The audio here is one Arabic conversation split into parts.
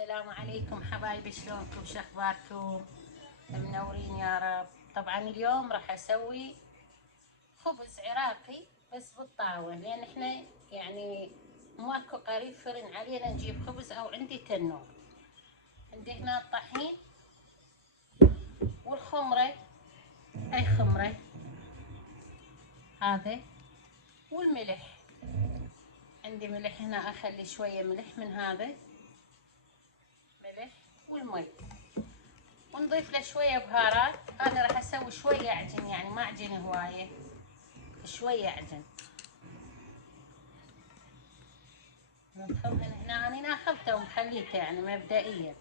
السلام عليكم حبايبي، شلونكم؟ شخباركم؟ منورين يا رب. طبعا اليوم راح اسوي خبز عراقي بس بالطاوة، لان احنا يعني ماكو قريب فرن علينا نجيب خبز، او عندي تنور. عندي هنا الطحين والخمرة، اي خمرة هذا، والملح. عندي ملح هنا، اخلي شوية ملح من هذا ملح، والمي، ونضيف له شوية بهارات. انا راح اسوي شوية عجن، يعني ما عجن هواية، شوية عجن. ندخلهن هنا، أنا ناخذته ومخليته يعني مبدئيا.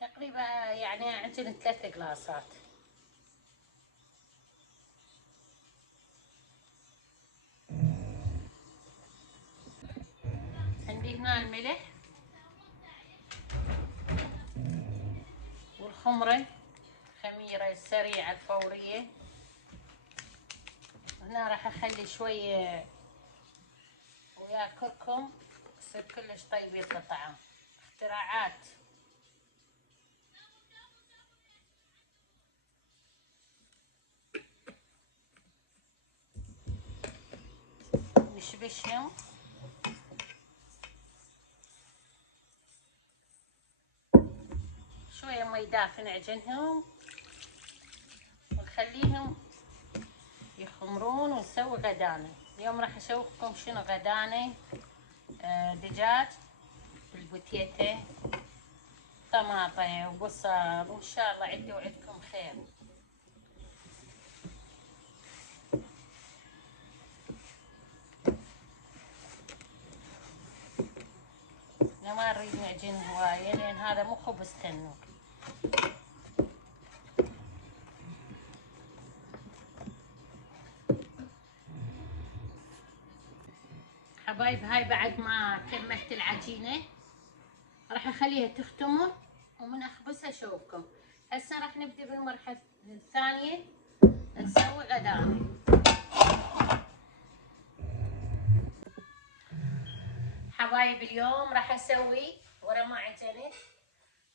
تقريبا يعني عجن 3 قلاصات. عندي هنا الملح والخمرة، خميرة السريعة الفورية. هنا راح اخلي شوية ويا كركم، يصير كلش طيب، يطلع طعم. اختراعات. نشبشهم شوية مي دافي، نعجنهم ونخليهم يخمرون ونسوي غدانة. اليوم راح اشوفكم شنو غدانة. دجاج بالبوتيتة، طماطم وبصل، وان شاء الله عندي وعندكم خير. انا ما نريد نعجن هواية، لان هذا مو خبز تنور. حبايب، هاي بعد ما كملت العجينة راح اخليها تختمر، ومن اخبزها اشوفكم. هسه راح نبدي بالمرحلة الثانية، نسوي غدانة. حبايب، اليوم راح اسوي ورا ما عجنت،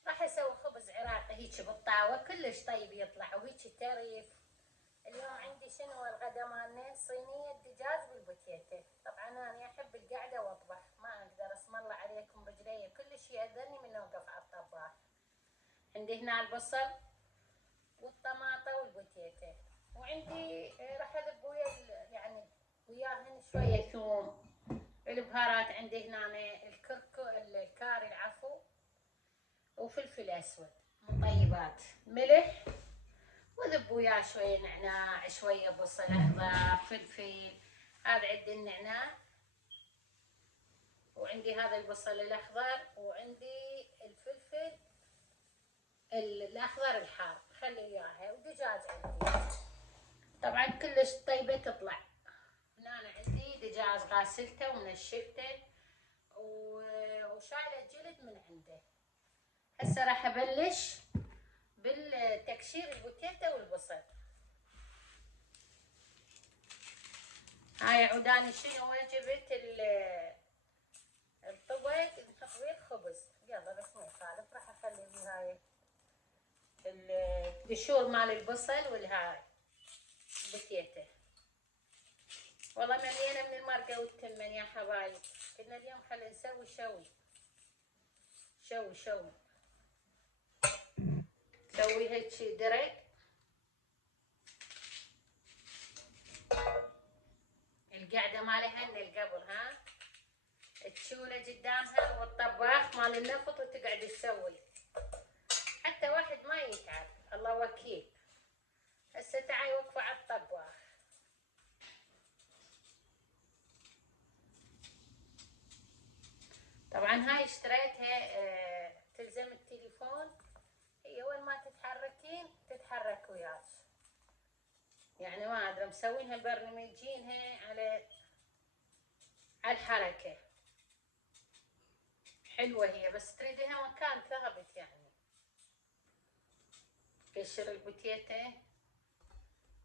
راح اسوي خبز عراقي هيك بالطاوة، كلش طيب يطلع وهيك تريف. اليوم عندي شنو الغدا مالنا؟ صينية دجاج بالبوتيتة. طبعا انا احب القعدة واطبخ، ما اقدر اسم الله عليكم رجلي كلش يأذني من اوقف على الطباخ. عندي هنا البصل والطماطة والبوتيتة، وعندي راح اذب ويا يعني وياهن شوية ثوم. البهارات عندي هنا الكاري العفو، وفلفل اسود من طيبات، ملح، وذب وياه شوية نعناع، شوية بصل اخضر، فلفل. هذا عندي النعناع، وعندي هذا البصل الاخضر، وعندي الفلفل الاخضر الحار، خلي اياها، ودجاج عندي. طبعا كلش طيبة تطلع. هنا أنا عندي دجاج غاسلته ومنشفته وشايله الجلد من عنده. هسه راح ابلش بالتكشير البوتيتا والبصل. هاي عوداني شنو جبت الطبق نحط بيه الخبز، يلا بس ما يخالف. راح اخلي بيه هاي القشور مال البصل والهاي بوتيتا. والله مليانه من المرقه والتمن يا حبايب. قلنا اليوم خلينا نسوي شوي سوي هيك درج. القعده مالها من القبل، ها تشوله قدامها والطباخ مال النفط وتقعد تسوي، حتى واحد ما يتعب. الله وكيل. هسه تعي وقفه على الطباخ. طبعا هاي اشتريتها تلزم التليفون، هي وين ما تتحركين تتحرك وياك، يعني ما ادري مسوينها برنامجينها على الحركة. حلوة هي، بس تريديها مكان ثابت يعني. قشر البوتيتة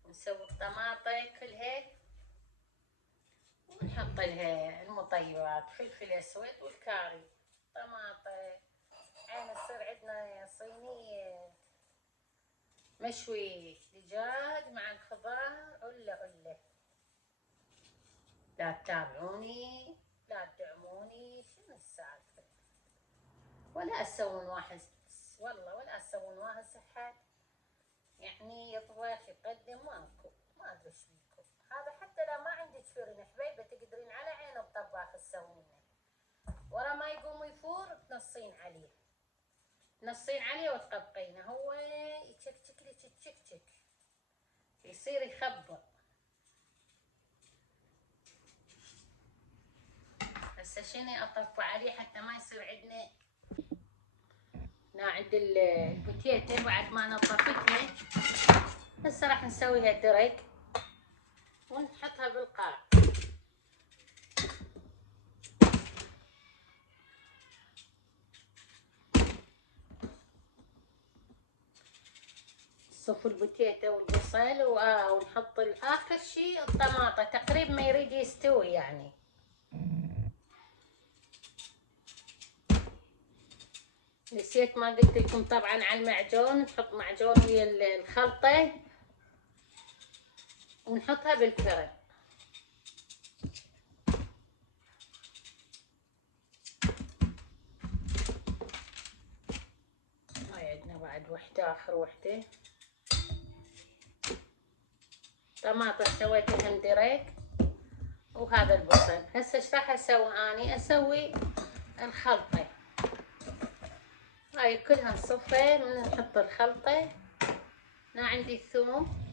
ونسوي الطماطة كلها، ونحط لها المطيبات، فلفل اسود والكاري، طماطة. عين تصير عندنا صينية مشوي دجاج مع الخضار. عله لا تتابعوني، لا تدعموني، شنو السالفة؟ ولا تسوون واحد والله، ولا تسوون واحد صحات يعني. يطبخ يقدم ماكو، ما ادري ايش بيكم. هذا حتى لو ما عندك فرن حبيبه تقدرين على عينه بطباخ تسوينه، ورا ما يقوم يفور تنصين عليه وتقبقينه. هو يتشكشك لي تشكشك، يصير يخبط. هسه شنو اطفي عليه حتى ما يصير عندنا عند البوتيتة بعد ما نطفتها. هسه راح نسويها درق ونحطها بالقاع. صف البوتيتة والبصل ونحط اخر شي الطماطة تقريبا ما يريد يستوي يعني. نسيت ما قلت لكم طبعا على المعجون. نحط معجون ويا الخلطة ونحطها بالفرن. هاي عندنا بعد وحدة، اخر وحدة طماطة سويتها دريك، وهذا البصل. هسه ايش راح اسوي اني؟ اسوي الخلطة هاي كلها نصفين ونحط الخلطة. هنا عندي الثوم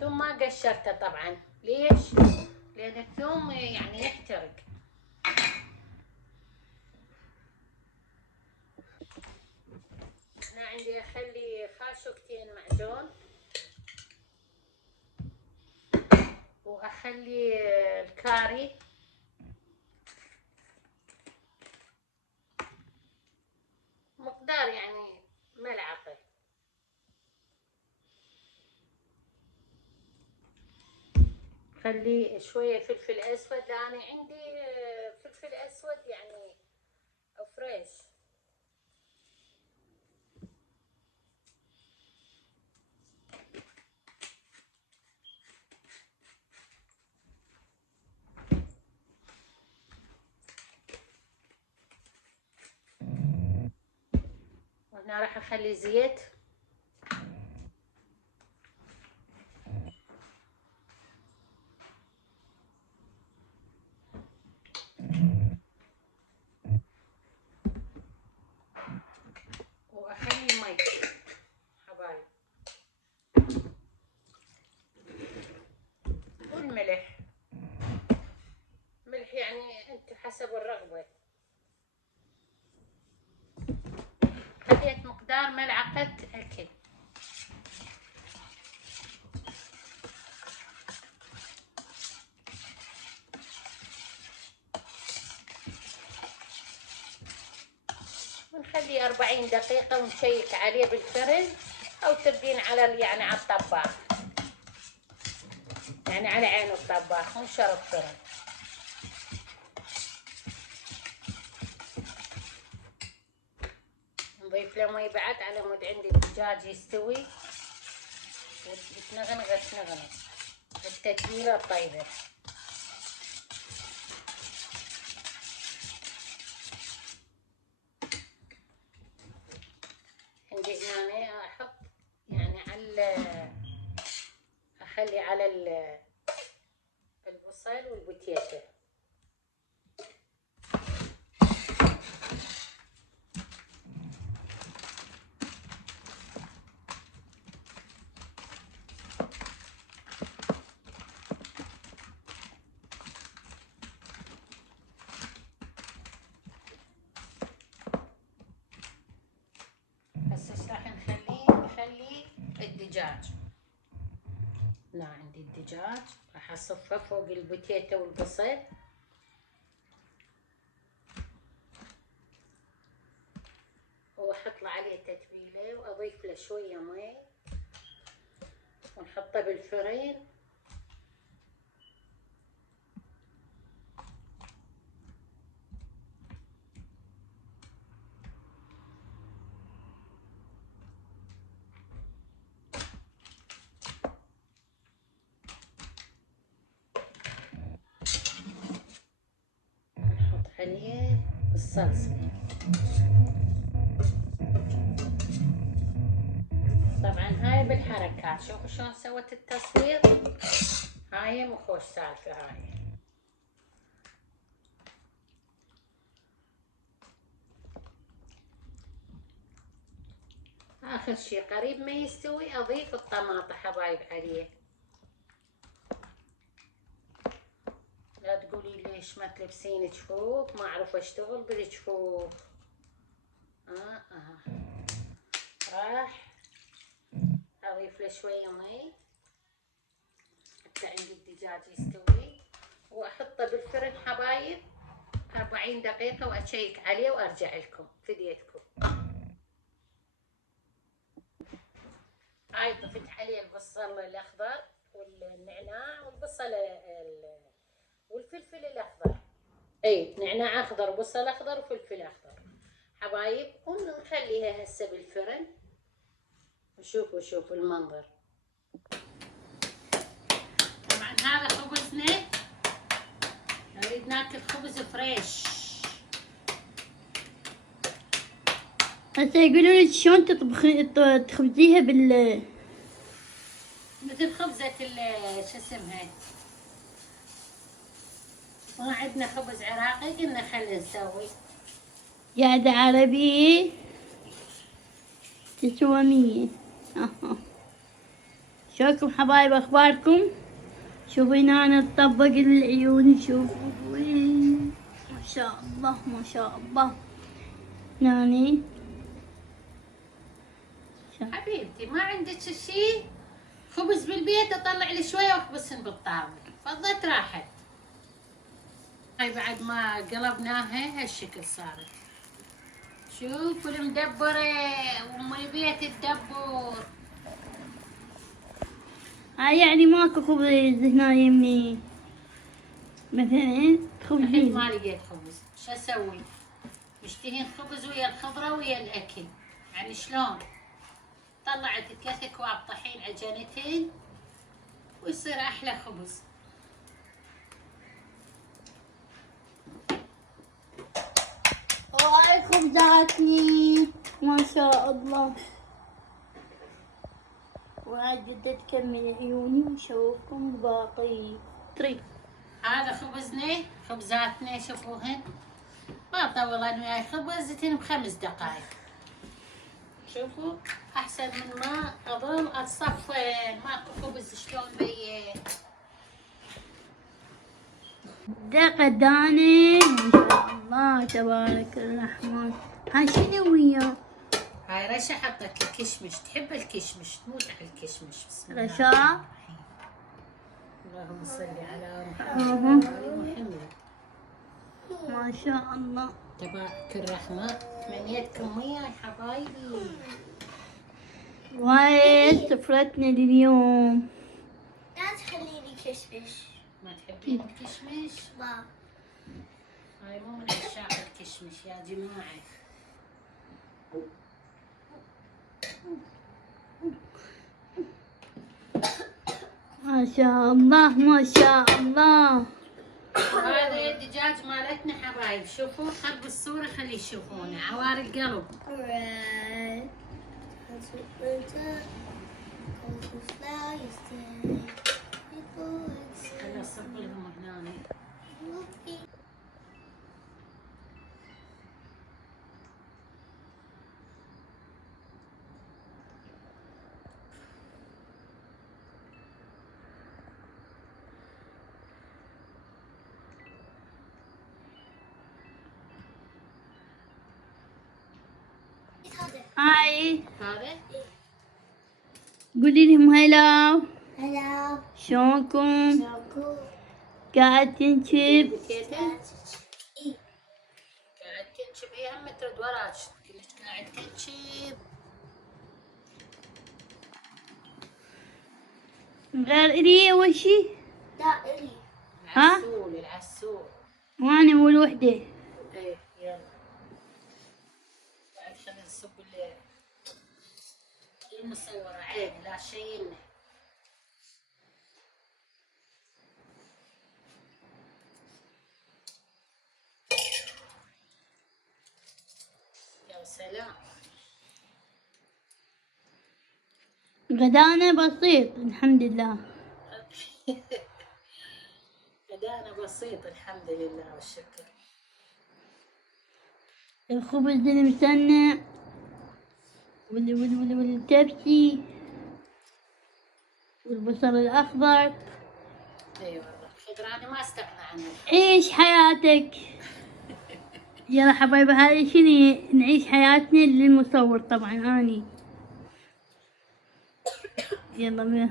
ما قشرته طبعا. ليش؟ لان الثوم يعني يحترق. هنا عندي اخلي خاشوقتين معجون، واخلي الكاري مقدار يعني ملعقة. خلي شوية فلفل اسود، انا عندي فلفل اسود يعني فريش. وهنا راح اخلي زيت، واخلي مي حبايب، والملح. ملح يعني انت حسب الرغبة. خليت مقدار ملعقة اكل. ونخليه 40 دقيقة ونشيك عليه بالفرن، او تبدين على يعني على الطباخ، يعني على عين الطباخ مو شرط فرن. نضيف له مي بعد على مود عندي الدجاج يستوي وتنغنغ التتبيلة الطيبة. عندي هنا احط يعني اخلي على البصل والبوتيتة. هسه ايش راح نخلي الدجاج. هنا عندي الدجاج راح اصفه فوق البوتيتة والبصل راح اطلع عليه تتبيله واضيف له شويه مي ونحطه بالفرن. نحط عليه الصلصه. طبعا هاي بالحركات، شوفوا شلون سوت التصوير، هاي مو خوش سالفه هاي. اخر شي قريب ما يستوي اضيف الطماطة حبايب عليه. لا تقولي ليش ما تلبسين جفوف، ما اعرف اشتغل بالجفوف. راح اضيف له شويه مي حتى عندي الدجاج يستوي، واحطه بالفرن حبايب 40 دقيقه واشيك عليه وارجع لكم. فديتكم. هاي ضفت عليه البصل الاخضر والنعناع والبصل والفلفل الاخضر. اي نعناع اخضر وبصل اخضر وفلفل اخضر حبايب، ونخليها هسه بالفرن. وشوفوا المنظر. طبعا هذا خبزنا، نريد ناكل خبز فريش. هسه يقولوا لك شلون تخبزيها مثل خبزة شو اسمها، ما عندنا خبز عراقي قلنا خلينا نسوي. قاعدة عربي تسوى 100. شلونكم حبايب، اخباركم؟ شوفوا هنا انا اطبق العيون، شوفوا وين ما شاء الله ما شاء الله. ناني حبيبتي ما عندك شي خبز بالبيت، اطلع لي شويه واخبزهن بالطاوله، فضت راحت. هاي بعد ما قلبناها هالشكل صارت. شوفوا المدبره ام البيت تدبر. هاي يعني ماكو خبز هنا يمي مثلا تخبزين؟ الحين ما لقيت خبز، شو اسوي؟ مشتهين خبز ويا الخضره ويا الاكل، يعني شلون؟ طلعت 3 أكواب طحين عجنتين ويصير احلى خبز. هاي خبزاتني ما شاء الله، وهاي جدة تكمل عيوني وشوفكم باقي طريق. هذا خبزنا، خبزاتنا شوفوهن، ما طول انا وياي خبزتين ب5 دقائق. شوفوا احسن من ما اظل اتصفن، ماكو خبز شلون بين. دقة داني ما شاء الله تبارك الرحمن. هاي شنو وياه؟ هاي رشا حطت الكشمش، تحب الكشمش، تموت على الكشمش. بسم الله رشا الرحمن الرحيم. اللهم صل على محمد وآل محمد. ما شاء الله تبارك الرحمن. تمنيتكم وياي حبايبي. وهاي سفرتنا لليوم. لا تخليني كشمش. ما تحبين الكشمش؟ ما هاي مو من عشاق الكشمش يا جماعة. ما شاء الله ما شاء الله. وهذا الدجاج مالتنا حبايب، شوفوا قلب الصورة خلي يشوفونه، عوار القلب. red. That's what winter. Cold as flowers day. خلي اصب لهم هنا. هاي هذا قولي لهم هلا، Hello. شلونكم؟ Choco. قاعد تنشب؟ بكيتة قاعد كنشب هي هم ترد وراك كلش قاعد كنشب. غير إلي أول شي. لا إلي. ها؟ العسول. وأنا مو الوحدة. ايه يلا. بعد خلينا نصب المصورة عادي لا شيلنا. يا سلام. غدانا بسيط الحمد لله. غدانا بسيط الحمد لله والشكر. الخبز المسنع والتبسي والبصل الأخضر. اي والله خضراني ما استغنى عنها. عيش حياتك. يلا حبايبي هذه شنو نعيش حياتنا للمصور طبعا اني. يلا